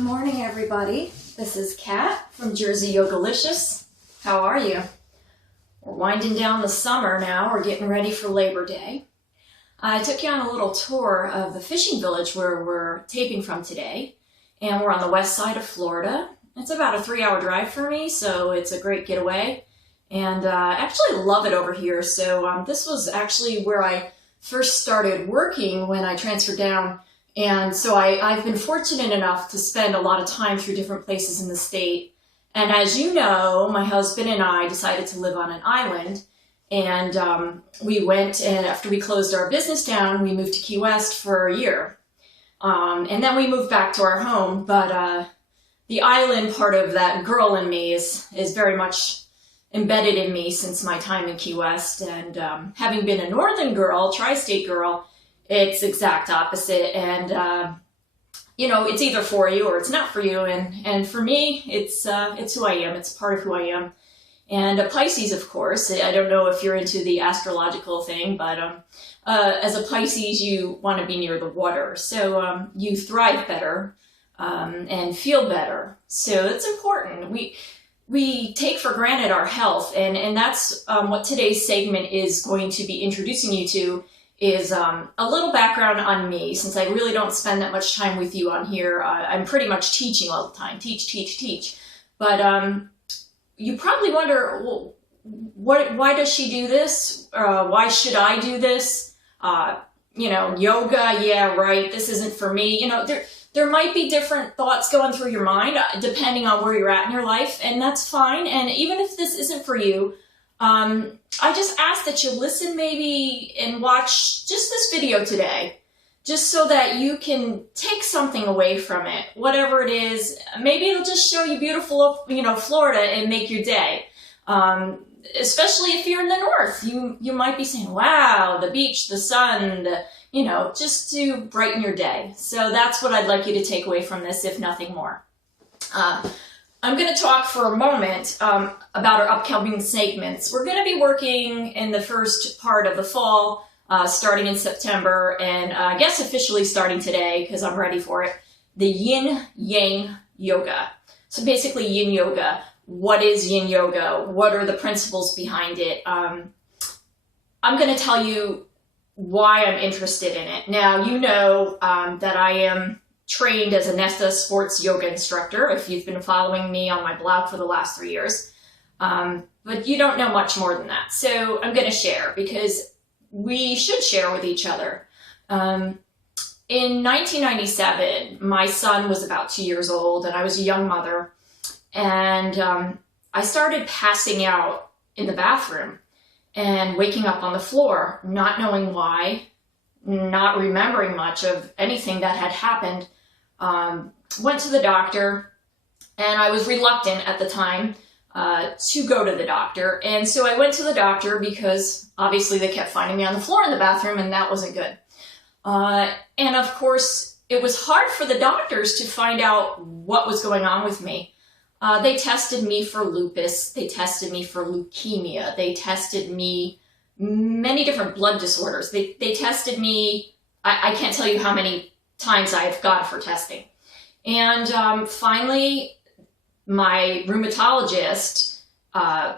Good morning, everybody. This is Kat from Jersey Yogalicious. How are you? We're winding down the summer now. We're getting ready for Labor Day. I took you on a little tour of the fishing village where we're taping from today, and we're on the west side of Florida. It's about a 3-hour drive for me, so it's a great getaway, and I actually love it over here. So this was actually where I first started working when I transferred down. And so I've been fortunate enough to spend a lot of time through different places in the state. And as you know, my husband and I decided to live on an island. And we went, and after we closed our business down, we moved to Key West for a year. And then we moved back to our home. But the island part of that girl in me is very much embedded in me since my time in Key West. And having been a northern girl, tri-state girl, it's exact opposite, and you know, it's either for you or it's not for you. And for me, it's who I am. It's part of who I am. And a Pisces, of course. I don't know if you're into the astrological thing, but as a Pisces, you want to be near the water, so you thrive better and feel better. So it's important. We take for granted our health, and that's what today's segment is going to be introducing you to. Is a little background on me, since I really don't spend that much time with you on here. I'm pretty much teaching all the time, teach. But you probably wonder, well, why does she do this? Why should I do this? You know, yoga, yeah, right, this isn't for me. You know, there might be different thoughts going through your mind, depending on where you're at in your life, and that's fine. And even if this isn't for you, I just ask that you listen maybe and watch just this video today, just so that you can take something away from it, whatever it is. Maybe it'll just show you beautiful, you know, Florida and make your day. Especially if you're in the north, you might be saying, wow, the beach, the sun, you know, just to brighten your day. So that's what I'd like you to take away from this, if nothing more. I'm going to talk for a moment about our upcoming segments. We're going to be working in the first part of the fall, starting in September, and I guess officially starting today because I'm ready for it, the yin-yang yoga. So basically yin yoga. What is yin yoga? What are the principles behind it? I'm going to tell you why I'm interested in it. Now, you know that I am trained as a NESTA sports yoga instructor, if you've been following me on my blog for the last 3 years. But you don't know much more than that. So I'm going to share, because we should share with each other. In 1997, my son was about 2 years old, and I was a young mother. And I started passing out in the bathroom and waking up on the floor, not knowing why, not remembering much of anything that had happened. Went to the doctor, and I was reluctant at the time to go to the doctor. And so I went to the doctor because obviously they kept finding me on the floor in the bathroom, and that wasn't good. And of course, it was hard for the doctors to find out what was going on with me. They tested me for lupus. They tested me for leukemia. They tested me many different blood disorders. They tested me, I can't tell you how many times I've gone for testing. And finally, my rheumatologist,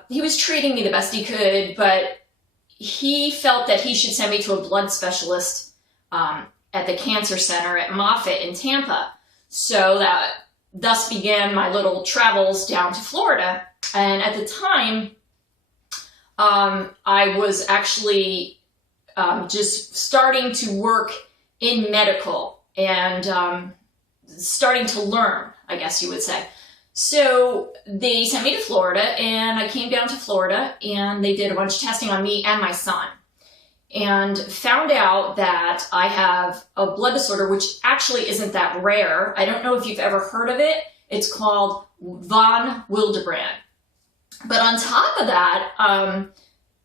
he was treating me the best he could, but he felt that he should send me to a blood specialist at the cancer center at Moffitt in Tampa. So that thus began my little travels down to Florida. And at the time, I was actually just starting to work in medical and starting to learn, I guess you would say. So they sent me to Florida, and I came down to Florida, and they did a bunch of testing on me and my son, and found out that I have a blood disorder, which actually isn't that rare. I don't know if you've ever heard of it. It's called von Willebrand. But on top of that,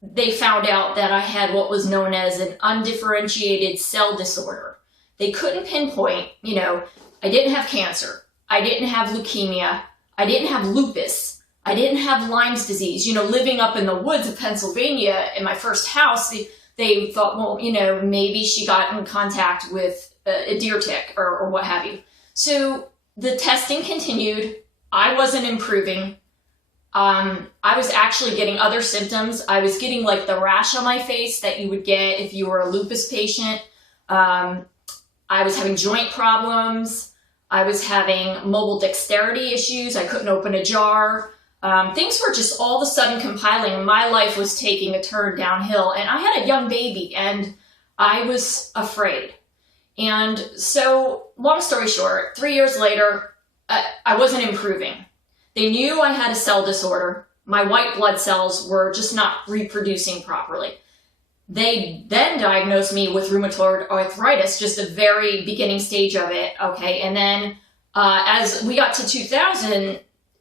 they found out that I had what was known as an undifferentiated cell disorder. They couldn't pinpoint, you know, I didn't have cancer, I didn't have leukemia, I didn't have lupus, I didn't have Lyme's disease. You know, living up in the woods of Pennsylvania in my first house, they thought, well, you know, maybe she got in contact with a deer tick or what have you. So the testing continued. I wasn't improving. I was actually getting other symptoms. I was getting like the rash on my face that you would get if you were a lupus patient. I was having joint problems. I was having mobile dexterity issues. I couldn't open a jar. Things were just all of a sudden compiling. My life was taking a turn downhill, and I had a young baby, and I was afraid. And so, long story short, 3 years later, I wasn't improving. They knew I had a cell disorder. My white blood cells were just not reproducing properly. They then diagnosed me with rheumatoid arthritis, just a very beginning stage of it, okay? And then as we got to 2000,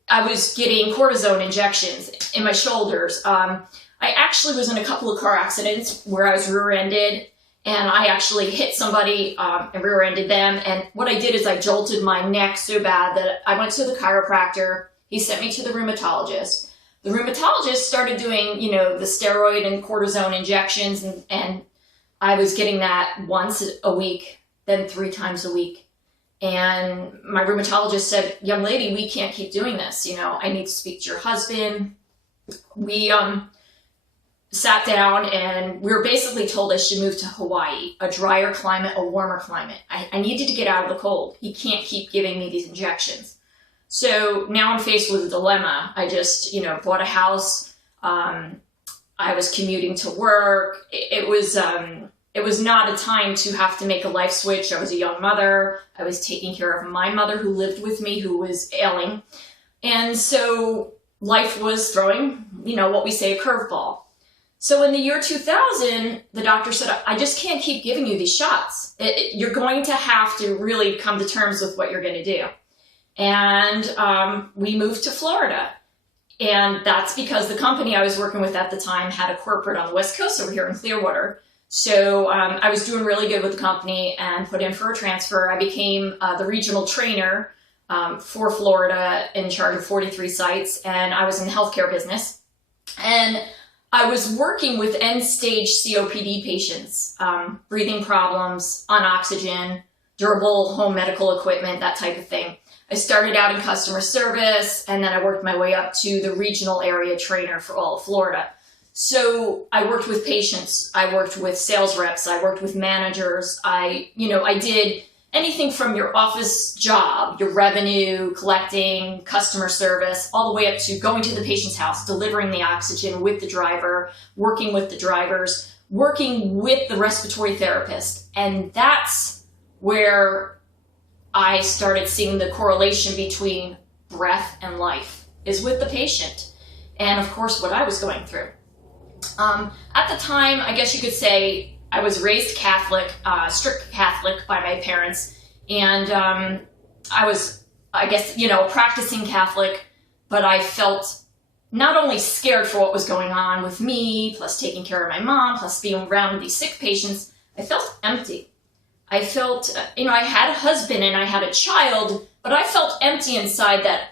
I was getting cortisone injections in my shoulders. I actually was in a couple of car accidents where I was rear-ended, and I actually hit somebody and rear-ended them. And what I did is I jolted my neck so bad that I went to the chiropractor. He sent me to the rheumatologist. The rheumatologist started doing, you know, the steroid and cortisone injections, and I was getting that once a week, then 3 times a week. And my rheumatologist said, young lady, we can't keep doing this. You know, I need to speak to your husband. We sat down, and we were basically told I should move to Hawaii, a drier climate, a warmer climate. I needed to get out of the cold. He can't keep giving me these injections. So now I'm faced with a dilemma. I just, you know, bought a house. I was commuting to work. It was not a time to have to make a life switch. I was a young mother. I was taking care of my mother who lived with me, who was ailing. And so life was throwing, you know, what we say a curveball. So in the year 2000, the doctor said, I just can't keep giving you these shots. You're going to have to really come to terms with what you're going to do. And we moved to Florida. And that's because the company I was working with at the time had a corporate on the West Coast over here in Clearwater. So I was doing really good with the company and put in for a transfer. I became the regional trainer for Florida, in charge of 43 sites. And I was in the healthcare business. And I was working with end-stage COPD patients, breathing problems, on oxygen, durable home medical equipment, that type of thing. I started out in customer service, and then I worked my way up to the regional area trainer for all of Florida. So I worked with patients, I worked with sales reps, I worked with managers. I did anything from your office job, your revenue, collecting, customer service, all the way up to going to the patient's house, delivering the oxygen with the driver, working with the drivers, working with the respiratory therapist. And that's where I started seeing the correlation between breath and life, is with the patient. And of course, what I was going through. At the time, I guess you could say I was raised Catholic, strict Catholic by my parents. And I was, I guess, you know, practicing Catholic, but I felt not only scared for what was going on with me, plus taking care of my mom, plus being around these sick patients, I felt empty. I felt, I had a husband and I had a child, but I felt empty inside that,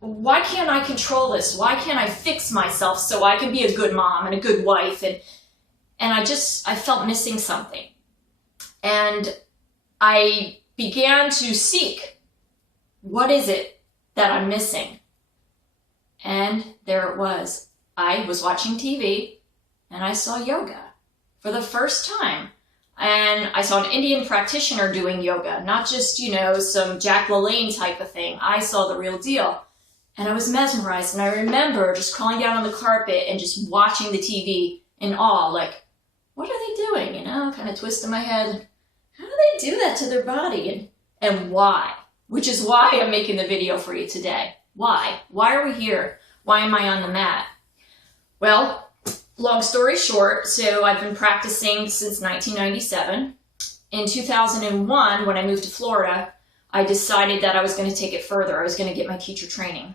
why can't I control this? Why can't I fix myself so I can be a good mom and a good wife? And I felt missing something. And I began to seek, what is it that I'm missing? And there it was. I was watching TV and I saw yoga for the first time. And I saw an Indian practitioner doing yoga, not just, some Jack LaLanne type of thing. I saw the real deal. And I was mesmerized. And I remember just crawling down on the carpet and just watching the TV in awe, like, what are they doing? Kind of twisting my head. How do they do that to their body? And why? Which is why I'm making the video for you today. Why? Why are we here? Why am I on the mat? Well, long story short, so I've been practicing since 1997. In 2001, when I moved to Florida, I decided that I was going to take it further. I was going to get my teacher training.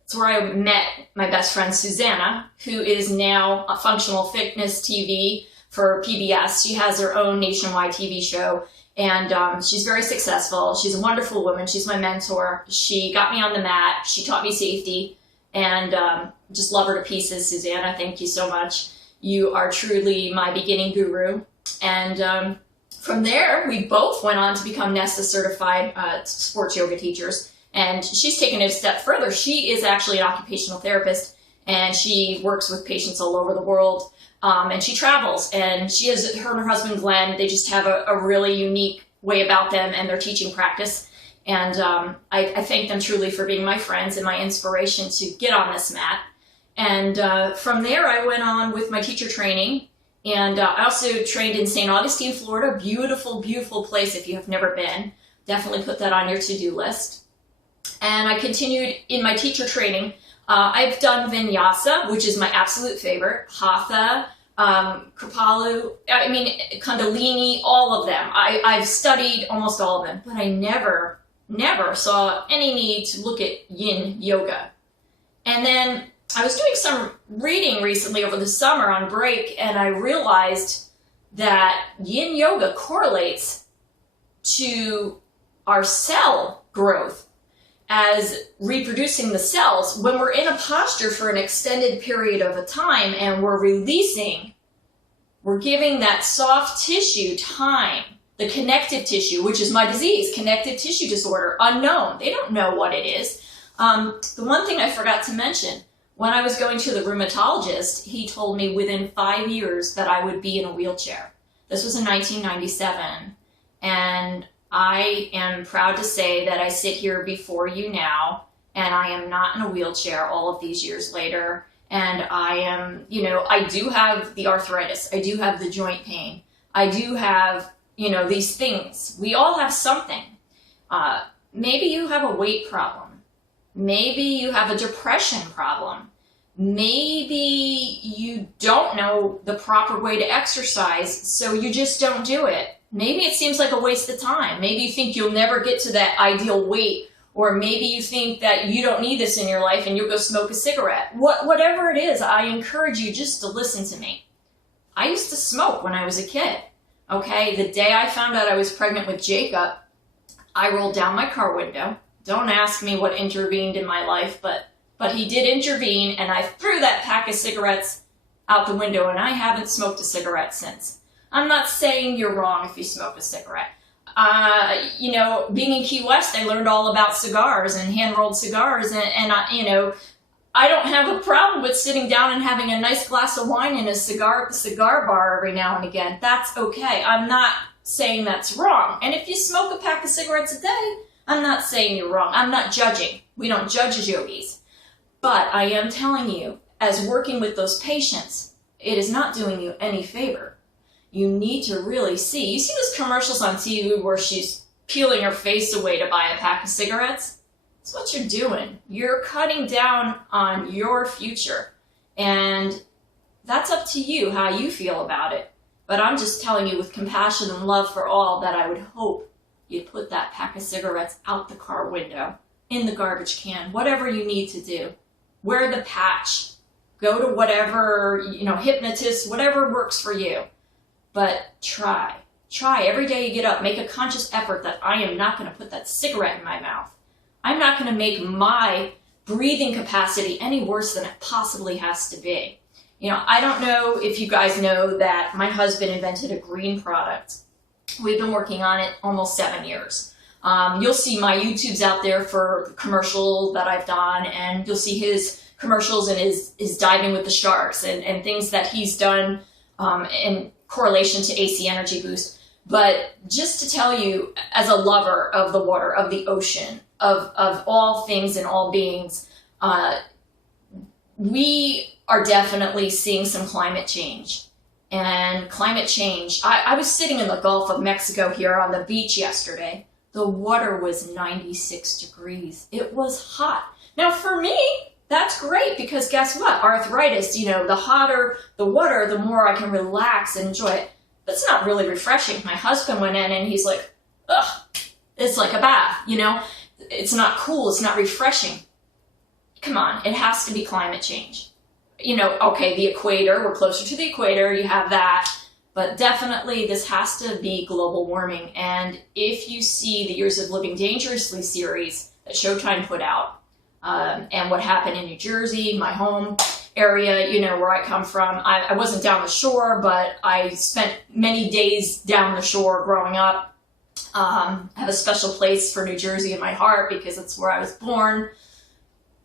That's where I met my best friend, Susanna, who is now a functional fitness TV for PBS. She has her own nationwide TV show, and she's very successful. She's a wonderful woman. She's my mentor. She got me on the mat. She taught me safety, and just love her to pieces. Susanna, thank you so much. You are truly my beginning guru. And From there, we both went on to become NESTA certified sports yoga teachers. And she's taken it a step further. She is actually an occupational therapist, and she works with patients all over the world. And she travels, and she has her and her husband Glenn. They just have a really unique way about them and their teaching practice. And I thank them truly for being my friends and my inspiration to get on this mat. And from there, I went on with my teacher training. And I also trained in St. Augustine, Florida. Beautiful, beautiful place if you have never been. Definitely put that on your to-do list. And I continued in my teacher training. I've done Vinyasa, which is my absolute favorite. Hatha, Kripalu, Kundalini, all of them. I've studied almost all of them, but I never saw any need to look at yin yoga. And then I was doing some reading recently over the summer on break, and I realized that yin yoga correlates to our cell growth as reproducing the cells. When we're in a posture for an extended period of a time and we're releasing, we're giving that soft tissue time, the connective tissue, which is my disease, connective tissue disorder, unknown. They don't know what it is. The one thing I forgot to mention, when I was going to the rheumatologist, he told me within 5 years that I would be in a wheelchair. This was in 1997, and I am proud to say that I sit here before you now, and I am not in a wheelchair all of these years later. And I am, I do have the arthritis. I do have the joint pain. I do have, these things. We all have something. Maybe you have a weight problem. Maybe you have a depression problem. Maybe you don't know the proper way to exercise, so you just don't do it. Maybe it seems like a waste of time. Maybe you think you'll never get to that ideal weight, or maybe you think that you don't need this in your life and you'll go smoke a cigarette. Whatever it is, I encourage you just to listen to me. I used to smoke when I was a kid. Okay, the day I found out I was pregnant with Jacob, I rolled down my car window. Don't ask me what intervened in my life, but he did intervene, and I threw that pack of cigarettes out the window, and I haven't smoked a cigarette since. I'm not saying you're wrong if you smoke a cigarette. Being in Key West, I learned all about cigars and hand-rolled cigars, and I don't have a problem with sitting down and having a nice glass of wine in a cigar bar every now and again. That's okay. I'm not saying that's wrong. And if you smoke a pack of cigarettes a day, I'm not saying you're wrong. I'm not judging. We don't judge as yogis. But I am telling you, as working with those patients, it is not doing you any favor. You need to really see. You see those commercials on TV where she's peeling her face away to buy a pack of cigarettes? That's what you're doing. You're cutting down on your future. And that's up to you, how you feel about it. But I'm just telling you with compassion and love for all that I would hope you'd put that pack of cigarettes out the car window, in the garbage can, whatever you need to do. Wear the patch. Go to whatever, hypnotist, whatever works for you. But try every day you get up, make a conscious effort that I am not going to put that cigarette in my mouth. I'm not going to make my breathing capacity any worse than it possibly has to be. I don't know if you guys know that my husband invented a green product. We've been working on it almost 7 years. You'll see my YouTubes out there for commercial that I've done, and you'll see his commercials and his diving with the sharks and things that he's done in correlation to AC Energy Boost. But just to tell you, as a lover of the water, of the ocean, of all things and all beings, we are definitely seeing some climate change. And climate change, I was sitting in the Gulf of Mexico here on the beach yesterday. The water was 96 degrees. It was hot. Now for me, that's great, because guess what? Arthritis, the hotter the water, the more I can relax and enjoy it. But it's not really refreshing. My husband went in and he's like, ugh, it's like a bath, It's not cool, it's not refreshing. Come on, it has to be climate change. Okay, the equator, we're closer to the equator, you have that. But definitely this has to be global warming. And if you see the Years of Living Dangerously series that Showtime put out, and what happened in New Jersey, my home area, you know, where I come from. I wasn't down the shore, but I spent many days down the shore growing up. I have a special place for New Jersey in my heart because it's where I was born.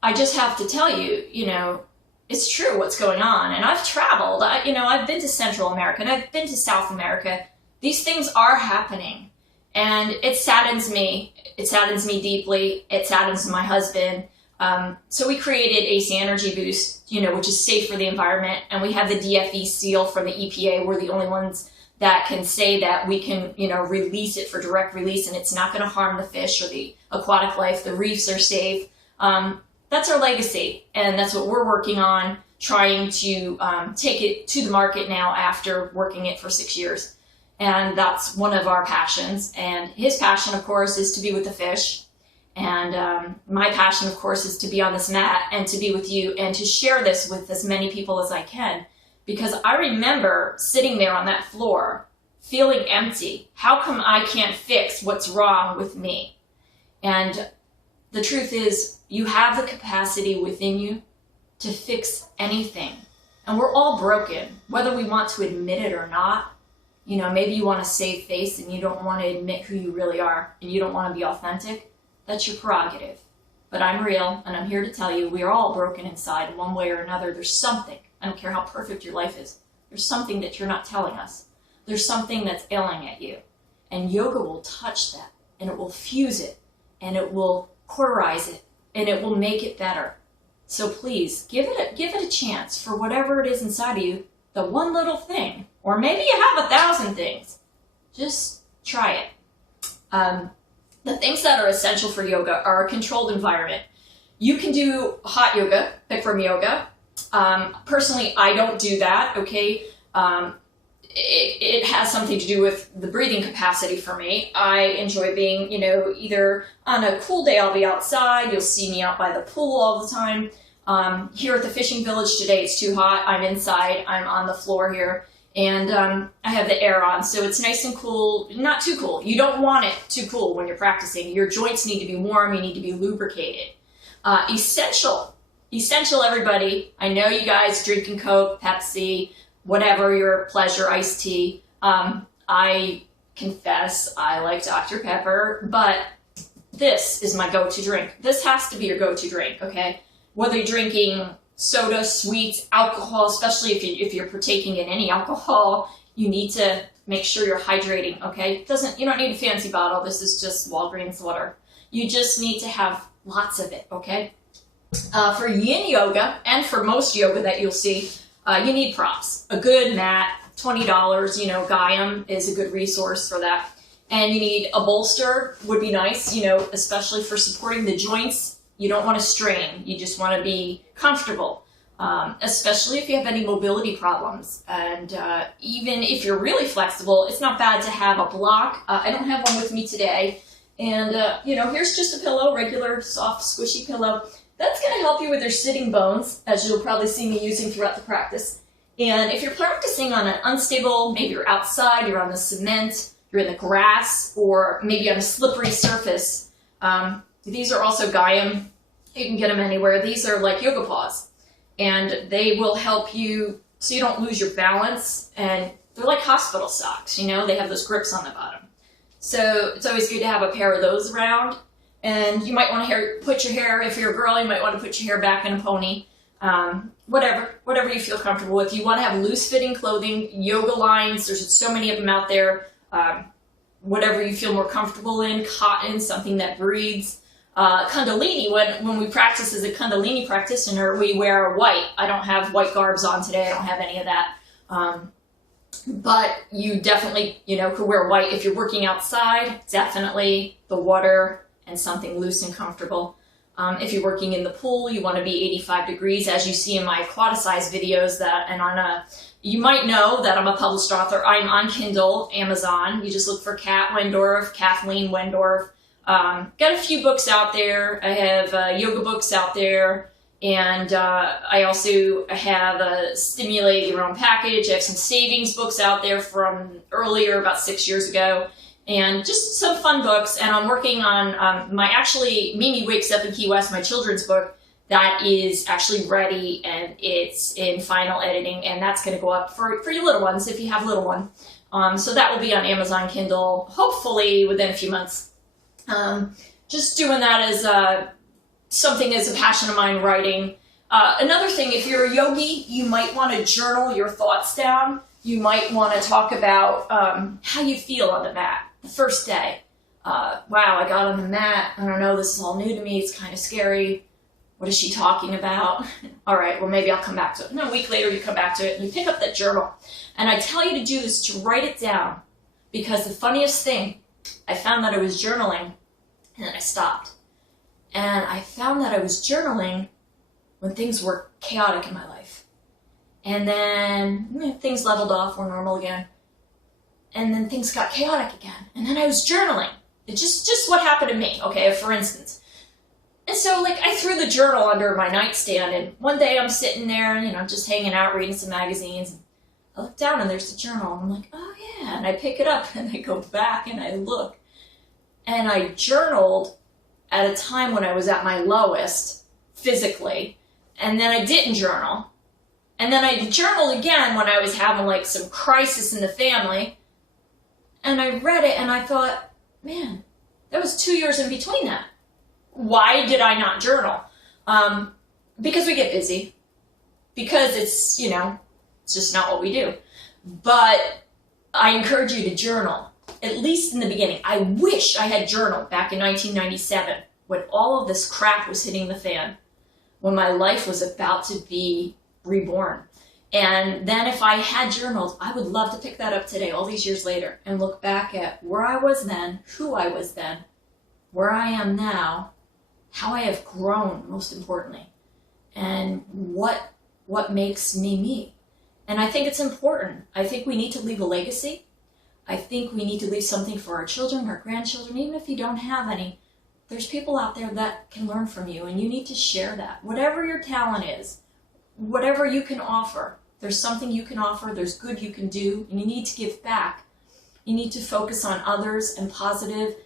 I just have to tell you, you know, it's true what's going on. And I've traveled, you know, I've been to Central America and I've been to South America. These things are happening and it saddens me. It saddens me deeply. It saddens my husband. So we created AC Energy Boost, you know, which is safe for the environment. And we have the DFE seal from the EPA. We're the only ones that can say that we can, you know, release it for direct release and it's not going to harm the fish or the aquatic life. The reefs are safe. That's our legacy. And that's what we're working on, trying to take it to the market now after working it for 6 years. And that's one of our passions. And his passion, of course, is to be with the fish. And my passion, of course, is to be on this mat and to be with you and to share this with as many people as I can. Because I remember sitting there on that floor, feeling empty. How come I can't fix what's wrong with me? And the truth is, you have the capacity within you to fix anything. And we're all broken, whether we want to admit it or not. You know, maybe you want to save face and you don't want to admit who you really are and you don't want to be authentic. That's your prerogative. But I'm real and I'm here to tell you we are all broken inside one way or another. There's something. I don't care how perfect your life is. There's something that you're not telling us. There's something that's ailing at you. And yoga will touch that and it will fuse it and it will cauterize it and it will make it better. So please give it a chance for whatever it is inside of you, the one little thing, or maybe you have 1,000 things. Just try it. The things that are essential for yoga are a controlled environment. You can do hot yoga, Bikram yoga. Personally, I don't do that, okay? It has something to do with the breathing capacity for me. I enjoy being, you know, either on a cool day, I'll be outside. You'll see me out by the pool all the time. Here at the fishing village today, it's too hot. I'm inside. I'm on the floor here. And I have the air on, so it's nice and cool. Not too cool. You don't want it too cool when you're practicing. Your joints need to be warm. You need to be lubricated. Essential, everybody. I know you guys drinking Coke, Pepsi, whatever your pleasure, iced tea. I confess I like Dr. Pepper, but this is my go-to drink. This has to be your go-to drink, okay? Whether you're drinking soda, sweets, alcohol, especially if you're partaking in any alcohol, you need to make sure you're hydrating, okay? You don't need a fancy bottle. This is just Walgreens water. You just need to have lots of it, okay? For yin yoga, and for most yoga that you'll see, you need props. A good mat, $20, you know, Gaiam is a good resource for that. And you need a bolster, would be nice, you know, especially for supporting the joints. You don't want to strain. You just want to be comfortable, especially if you have any mobility problems. And even if you're really flexible, it's not bad to have a block. I don't have one with me today. And, you know, here's just a pillow, regular, soft, squishy pillow. That's going to help you with your sitting bones, as you'll probably see me using throughout the practice. And if you're practicing on an unstable, maybe you're outside, you're on the cement, you're in the grass, or maybe on a slippery surface, these are also Gaiam. You can get them anywhere. These are like yoga paws, and they will help you so you don't lose your balance. And they're like hospital socks, you know, they have those grips on the bottom. So it's always good to have a pair of those around. And you might want to put your hair, if you're a girl, you might want to put your hair back in a pony. Whatever you feel comfortable with. You want to have loose fitting clothing, yoga lines. There's so many of them out there. Whatever you feel more comfortable in, cotton, something that breathes. Kundalini, when we practice as a Kundalini practitioner, we wear white. I don't have white garbs on today. I don't have any of that. But you definitely, you know, could wear white if you're working outside. Definitely the water and something loose and comfortable. If you're working in the pool, you want to be 85 degrees, as you see in my aquaticize videos. You might know that I'm a published author. I'm on Kindle, Amazon. You just look for Kathleen Wendorf. Got a few books out there. I have yoga books out there, and I also have a Stimulate Your Own package. I have some savings books out there from earlier, about 6 years ago, and just some fun books. And I'm working on Mimi Wakes Up in Key West, my children's book, that is actually ready and it's in final editing, and that's going to go up for your little ones if you have a little one. So that will be on Amazon Kindle, hopefully within a few months. Just doing that as something as a passion of mine, writing. Another thing, if you're a yogi, you might want to journal your thoughts down. You might want to talk about how you feel on the mat the first day. Wow, I got on the mat. I don't know, this is all new to me. It's kind of scary. What is she talking about? All right, well, maybe I'll come back to it. And then a week later, you come back to it and you pick up that journal. And I tell you to do this, to write it down, because the funniest thing, I found that I was journaling and then I stopped. And I found that I was journaling when things were chaotic in my life. And then things leveled off, were normal again. And then things got chaotic again. And then I was journaling. It's just what happened to me, okay, for instance. And so, like, I threw the journal under my nightstand, and one day I'm sitting there, just hanging out, reading some magazines, and I look down and there's the journal, and I'm like, oh yeah, and I pick it up, and I go back, and I look. And I journaled at a time when I was at my lowest, physically, and then I didn't journal. And then I journaled again when I was having, like, some crisis in the family, and I read it, and I thought, man, that was 2 years in between that. Why did I not journal? Because we get busy. Because it's, it's just not what we do. But I encourage you to journal, at least in the beginning. I wish I had journaled back in 1997 when all of this crap was hitting the fan, when my life was about to be reborn. And then if I had journaled, I would love to pick that up today, all these years later, and look back at where I was then, who I was then, where I am now, how I have grown, most importantly, and what makes me me. And I think it's important. I think we need to leave a legacy. I think we need to leave something for our children, our grandchildren, even if you don't have any. There's people out there that can learn from you, and you need to share that. Whatever your talent is, whatever you can offer, there's something you can offer, there's good you can do, and you need to give back. You need to focus on others and positive.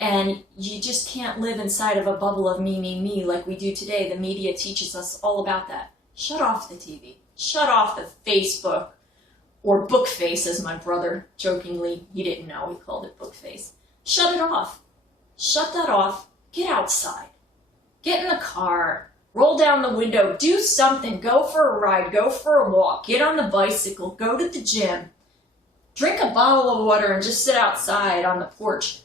And you just can't live inside of a bubble of me like we do today. The media teaches us all about that. Shut off the TV. Shut off the Facebook, or book face, as my brother jokingly, he didn't know, he called it book face. Shut it off. Shut that off. Get outside. Get in the car. Roll down the window. Do something. Go for a ride. Go for a walk. Get on the bicycle. Go to the gym. Drink a bottle of water and just sit outside on the porch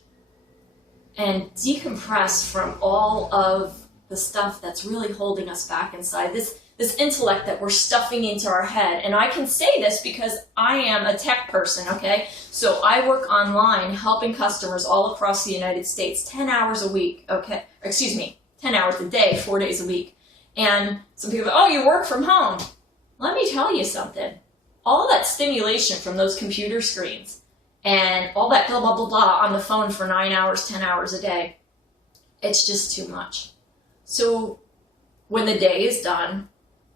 and decompress from all of the stuff that's really holding us back inside, this intellect that we're stuffing into our head. And I can say this because I am a tech person, okay? So I work online helping customers all across the United States 10 hours a week, okay? 10 hours a day, 4 days a week. And some people go, oh, you work from home. Let me tell you something. All that stimulation from those computer screens and all that blah, blah, blah, blah on the phone for 9 hours, 10 hours a day, it's just too much. So when the day is done,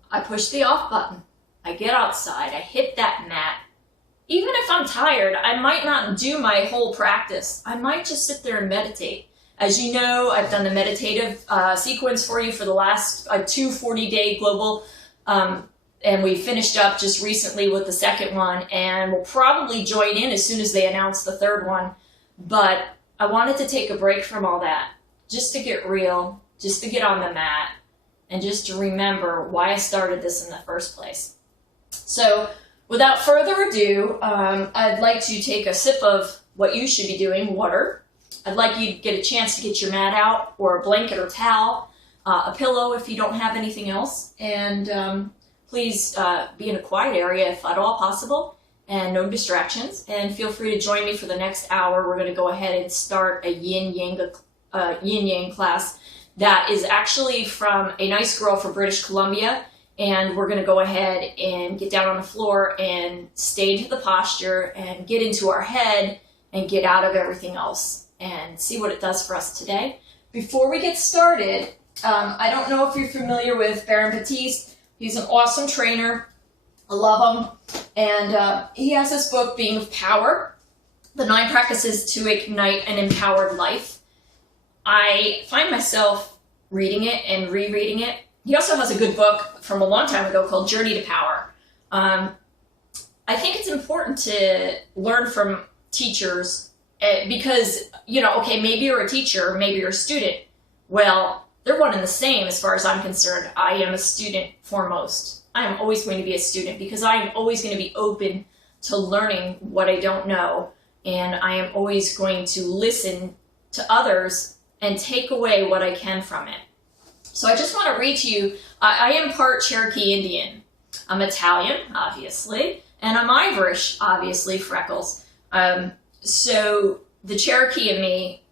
I push the off button. I get outside. I hit that mat. Even if I'm tired, I might not do my whole practice. I might just sit there and meditate. As you know, I've done the meditative sequence for you for the last 2 40-day global and we finished up just recently with the second one, and we'll probably join in as soon as they announce the third one. But I wanted to take a break from all that, just to get real, just to get on the mat, and just to remember why I started this in the first place. So without further ado, I'd like to take a sip of what you should be doing, water. I'd like you to get a chance to get your mat out, or a blanket or towel, a pillow if you don't have anything else, and please be in a quiet area if at all possible, and no distractions. And feel free to join me for the next hour. We're going to go ahead and start a yin-yang class that is actually from a nice girl from British Columbia. And we're going to go ahead and get down on the floor and stay into the posture and get into our head and get out of everything else and see what it does for us today. Before we get started, I don't know if you're familiar with Baron Batiste. He's an awesome trainer. I love him. And he has this book, Being of Power, the 9 Practices to Ignite an Empowered Life. I find myself reading it and rereading it he also has a good book from a long time ago called Journey to Power. I think it's important to learn from teachers because, okay, maybe you're a teacher, maybe you're a student. Well, they're one and the same as far as I'm concerned. I am a student foremost. I am always going to be a student because I am always going to be open to learning what I don't know. And I am always going to listen to others and take away what I can from it. So I just want to read to you, I am part Cherokee Indian. I'm Italian, obviously, and I'm Irish, obviously, freckles. So the Cherokee in me,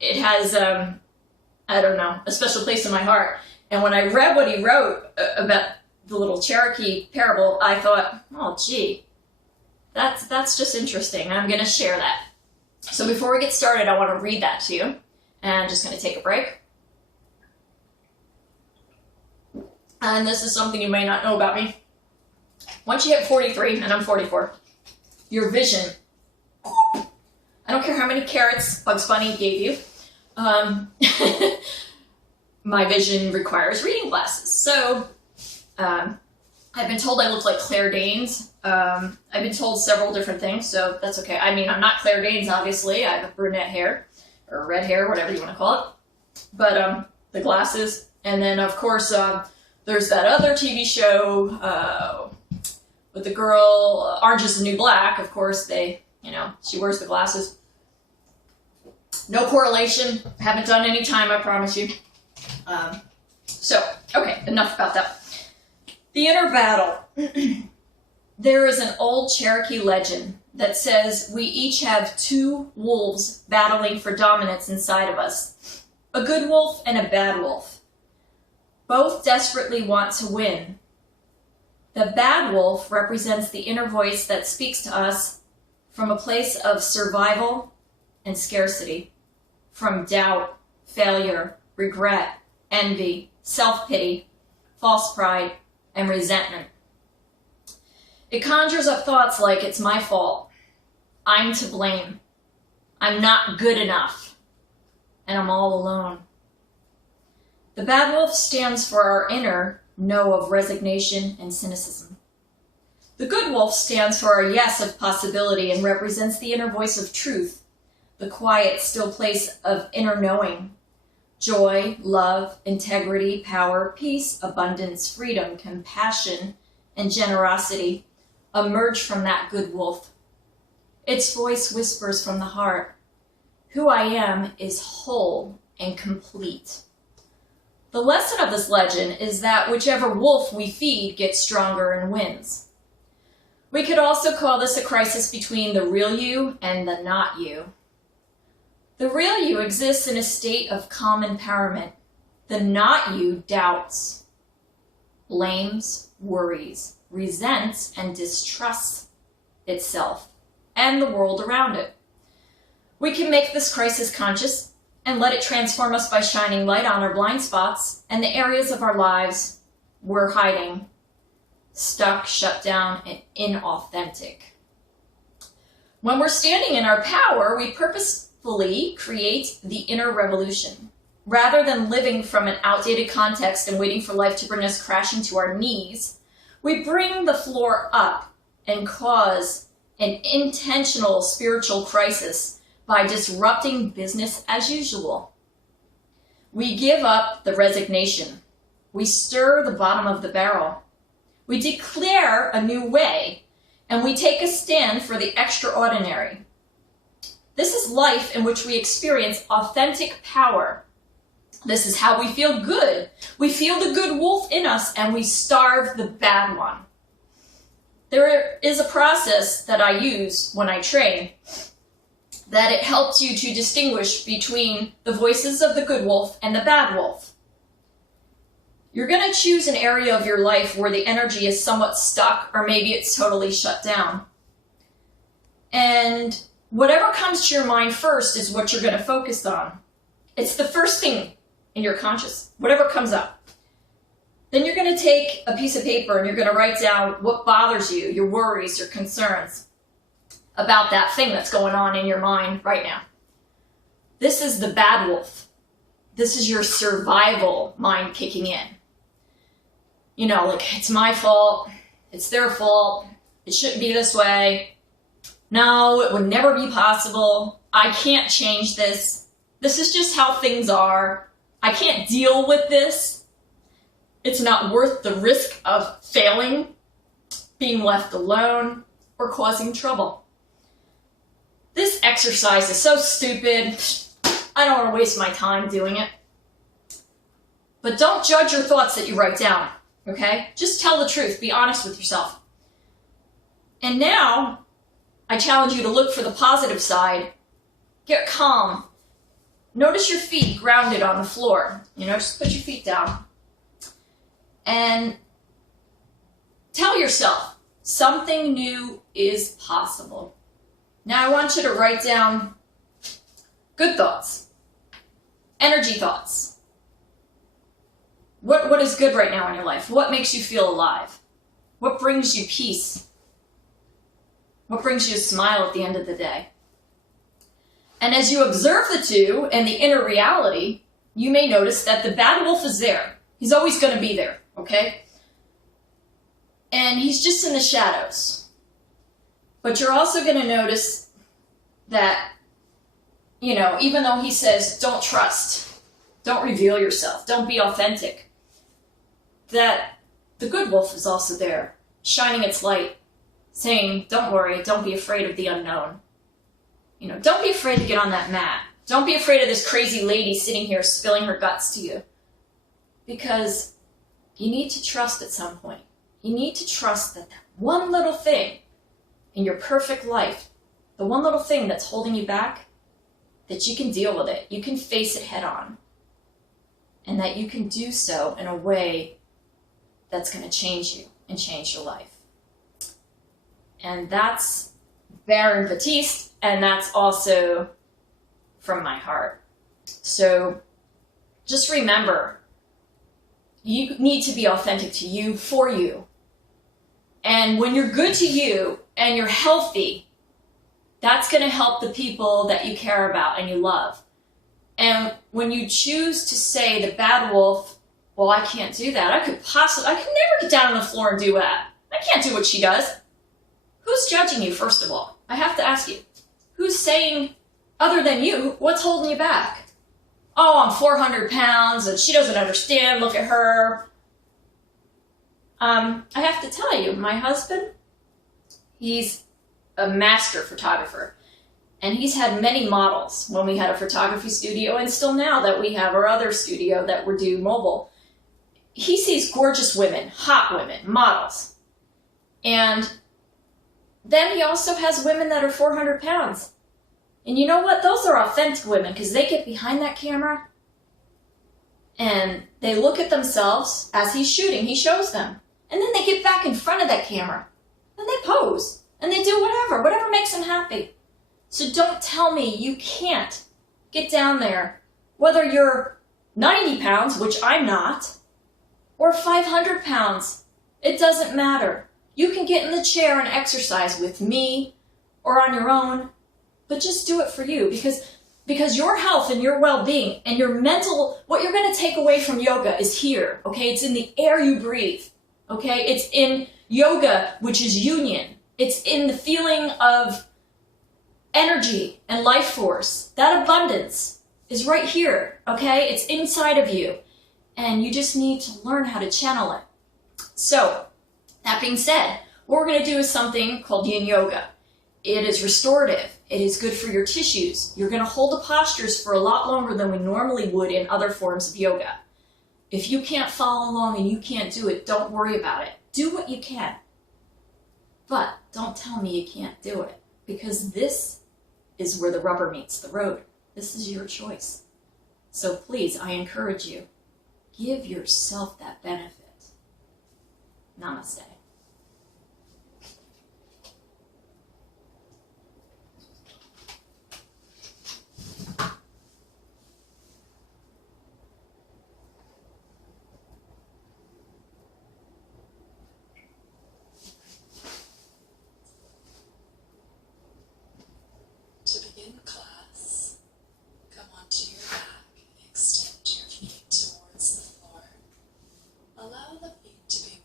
it has, I don't know, a special place in my heart. And when I read what he wrote about the little Cherokee parable, I thought, oh, gee, that's just interesting. I'm going to share that. So before we get started, I want to read that to you. And I'm just going to take a break. And this is something you may not know about me. Once you hit 43, and I'm 44, your vision, I don't care how many carrots Bugs Bunny gave you, my vision requires reading glasses. So I've been told I look like Claire Danes. I've been told several different things, so that's okay. I mean, I'm not Claire Danes, obviously. I have brunette hair, or red hair, whatever you want to call it. But the glasses, and then, of course, there's that other TV show with the girl, Orange is the New Black. Of course, she wears the glasses. No correlation. Haven't done any time, I promise you. So, okay, enough about that. The inner battle. There is an old Cherokee legend that says we each have two wolves battling for dominance inside of us. A good wolf and a bad wolf. Both desperately want to win. The bad wolf represents the inner voice that speaks to us from a place of survival and scarcity, from doubt, failure, regret, envy, self-pity, false pride, and resentment. It conjures up thoughts like it's my fault, I'm to blame, I'm not good enough, and I'm all alone. The bad wolf stands for our inner no of resignation and cynicism. The good wolf stands for our yes of possibility and represents the inner voice of truth, the quiet, still place of inner knowing. Joy, love, integrity, power, peace, abundance, freedom, compassion, and generosity emerge from that good wolf. Its voice whispers from the heart, who I am is whole and complete. The lesson of this legend is that whichever wolf we feed gets stronger and wins. We could also call this a crisis between the real you and the not you. The real you exists in a state of calm empowerment. The not you doubts, blames, worries, resents, and distrusts itself and the world around it. We can make this crisis conscious and let it transform us by shining light on our blind spots and the areas of our lives we're hiding, stuck, shut down, and inauthentic. When we're standing in our power, we purposefully create the inner revolution. Rather than living from an outdated context and waiting for life to bring us crashing to our knees, we bring the floor up and cause an intentional spiritual crisis by disrupting business as usual. We give up the resignation. We stir the bottom of the barrel. We declare a new way, and we take a stand for the extraordinary. This is life in which we experience authentic power. This is how we feel good. We feel the good wolf in us, and we starve the bad one. There is a process that I use when I train that it helps you to distinguish between the voices of the good wolf and the bad wolf. You're going to choose an area of your life where the energy is somewhat stuck, or maybe it's totally shut down. And whatever comes to your mind first is what you're going to focus on. It's the first thing in your conscious, whatever comes up. Then you're going to take a piece of paper and you're going to write down what bothers you, your worries, your concerns about that thing that's going on in your mind right now. This is the bad wolf. This is your survival mind kicking in. you know, like, it's my fault, it's their fault, it shouldn't be this way, no, it would never be possible, I can't change this, this is just how things are, I can't deal with this, it's not worth the risk of failing, being left alone, or causing trouble. This exercise is so stupid, I don't want to waste my time doing it. But don't judge your thoughts that you write down, okay? Just tell the truth, be honest with yourself. And now, I challenge you to look for the positive side, get calm, notice your feet grounded on the floor, you know, just put your feet down. And tell yourself, something new is possible. Now I want you to write down good thoughts, energy thoughts. What is good right now in your life? What makes you feel alive? What brings you peace? What brings you a smile at the end of the day? And as you observe the two and the inner reality, you may notice that the bad wolf is there. He's always going to be there, okay? And he's just in the shadows. But you're also going to notice that, you know, even though he says, don't trust, don't reveal yourself, don't be authentic, that the good wolf is also there, shining its light, saying, don't worry, don't be afraid of the unknown. You know, don't be afraid to get on that mat. Don't be afraid of this crazy lady sitting here spilling her guts to you. Because you need to trust at some point. You need to trust that that one little thing in your perfect life, the one little thing that's holding you back, that you can deal with it. You can face it head on. And that you can do so in a way that's going to change you and change your life. And that's Baron Batiste, and that's also from my heart. So just remember, you need to be authentic to you, for you. And when you're good to you and you're healthy, that's going to help the people that you care about and you love. And when you choose to say the bad wolf, well, I can't do that. I could never get down on the floor and do that. I can't do what she does. Who's judging you, first of all? I have to ask you. Who's saying, other than you, what's holding you back? Oh, I'm 400 pounds and she doesn't understand. Look at her. I have to tell you, my husband, he's a master photographer. And he's had many models when we had a photography studio, and still now that we have our other studio that we do mobile. He sees gorgeous women, hot women, models. And then he also has women that are 400 pounds. And you know what? Those are authentic women, because they get behind that camera and they look at themselves as he's shooting. He shows them. And then they get back in front of that camera and they pose and they do whatever makes them happy. So don't tell me you can't get down there, whether you're 90 pounds, which I'm not, or 500 pounds. It doesn't matter. You can get in the chair and exercise with me or on your own, but just do it for you, because your health and your well-being and your mental, what you're going to take away from yoga is here, okay? It's in the air you breathe, okay? It's in yoga, which is union. It's in the feeling of energy and life force. That abundance is right here, okay? It's inside of you, and you just need to learn how to channel it. So, that being said, what we're going to do is something called yin yoga. It is restorative. It is good for your tissues. You're going to hold the postures for a lot longer than we normally would in other forms of yoga. If you can't follow along and you can't do it, don't worry about it. Do what you can. But don't tell me you can't do it, because this is where the rubber meets the road. This is your choice. So please, I encourage you, give yourself that benefit. Namaste. To begin class, come onto your back and extend your feet towards the floor. Allow the feet to be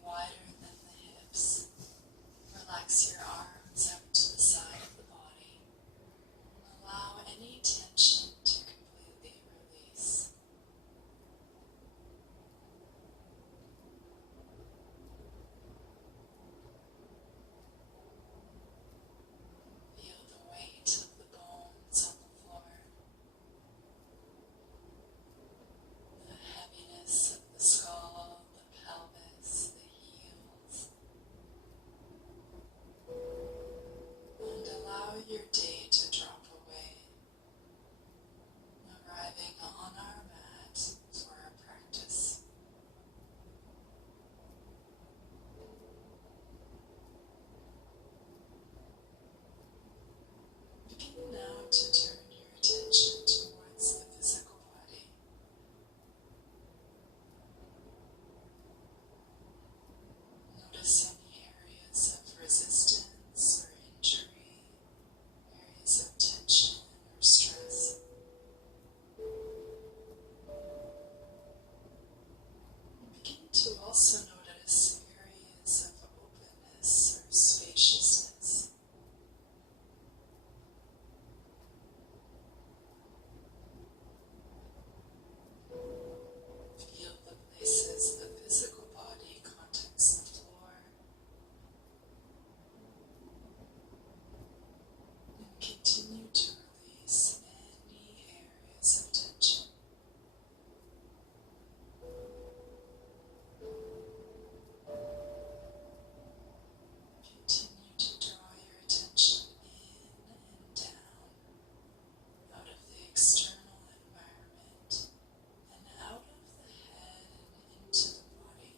your day to drop away, arriving on our mat for our practice. Begin now to turn your attention towards the physical body. Notice any areas of resistance or injury, areas of tension or stress. Begin to also notice areas of openness or spaciousness. Feel the places the physical body contacts the floor, and continue to release any areas of tension. Continue to draw your attention in and down, out of the external environment, and out of the head and into the body.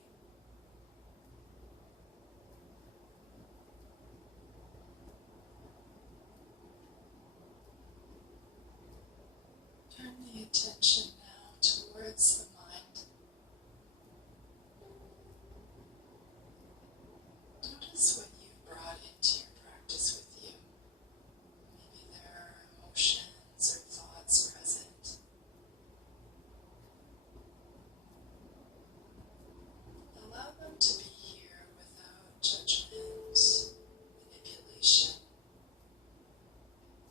Turn the attention now towards the mind. Notice what you brought into your practice with you. Maybe there are emotions or thoughts present. Allow them to be here without judgment, manipulation.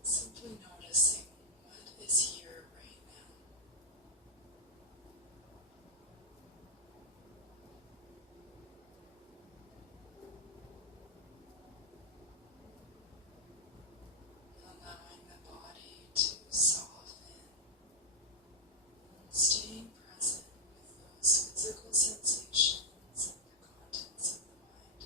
Simply noticing what is here right now. Allowing the body to soften and staying present with those physical sensations and the contents of the mind.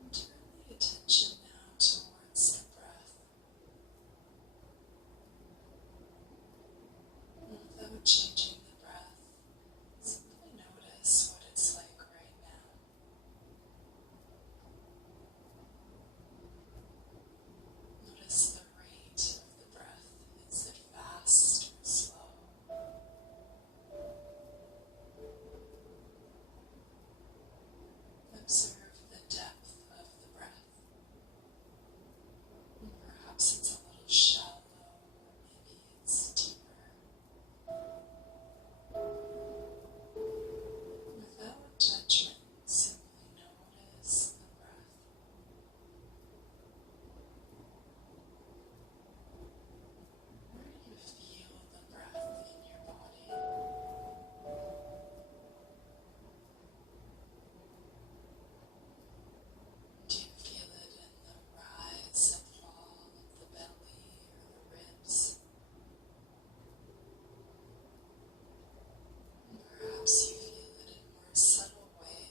And turn the attention now towards the breath. Without changing the breath, simply notice what it's like right now. Notice the rate of the breath. Is it fast or slow? Observe the depth of the breath. Perhaps it's a little shallow, or maybe it's deeper. Without judgment, simply notice the breath. Where do you feel the breath in your body? Do you feel it in the rise and fall of the belly or the ribs? Perhaps you feel it in more subtle ways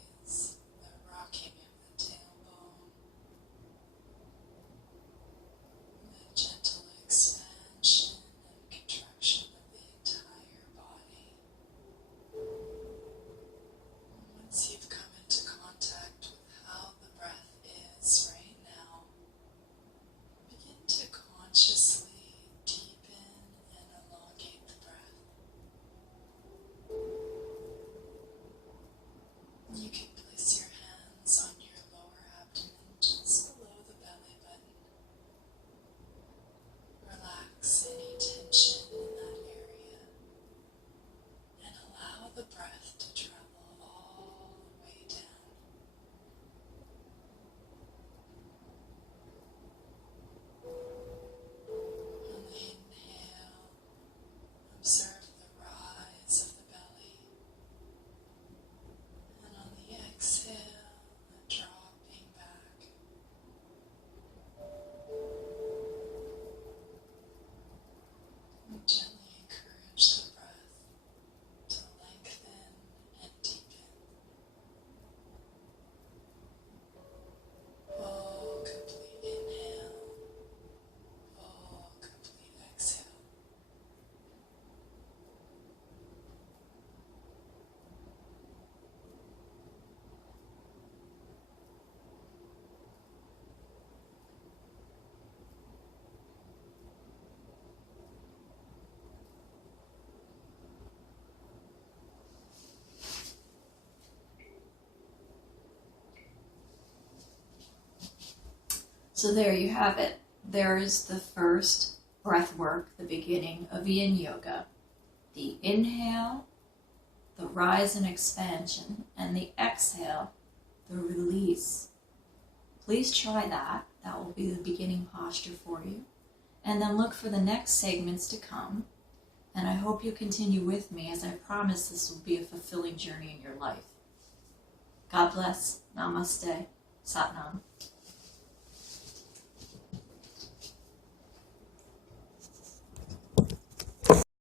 So there you have it. There is the first breath work, the beginning of Yin Yoga. The inhale, the rise and expansion, and the exhale, the release. Please try that. That will be the beginning posture for you. And then look for the next segments to come. And I hope you continue with me, as I promise this will be a fulfilling journey in your life. God bless. Namaste. Satnam.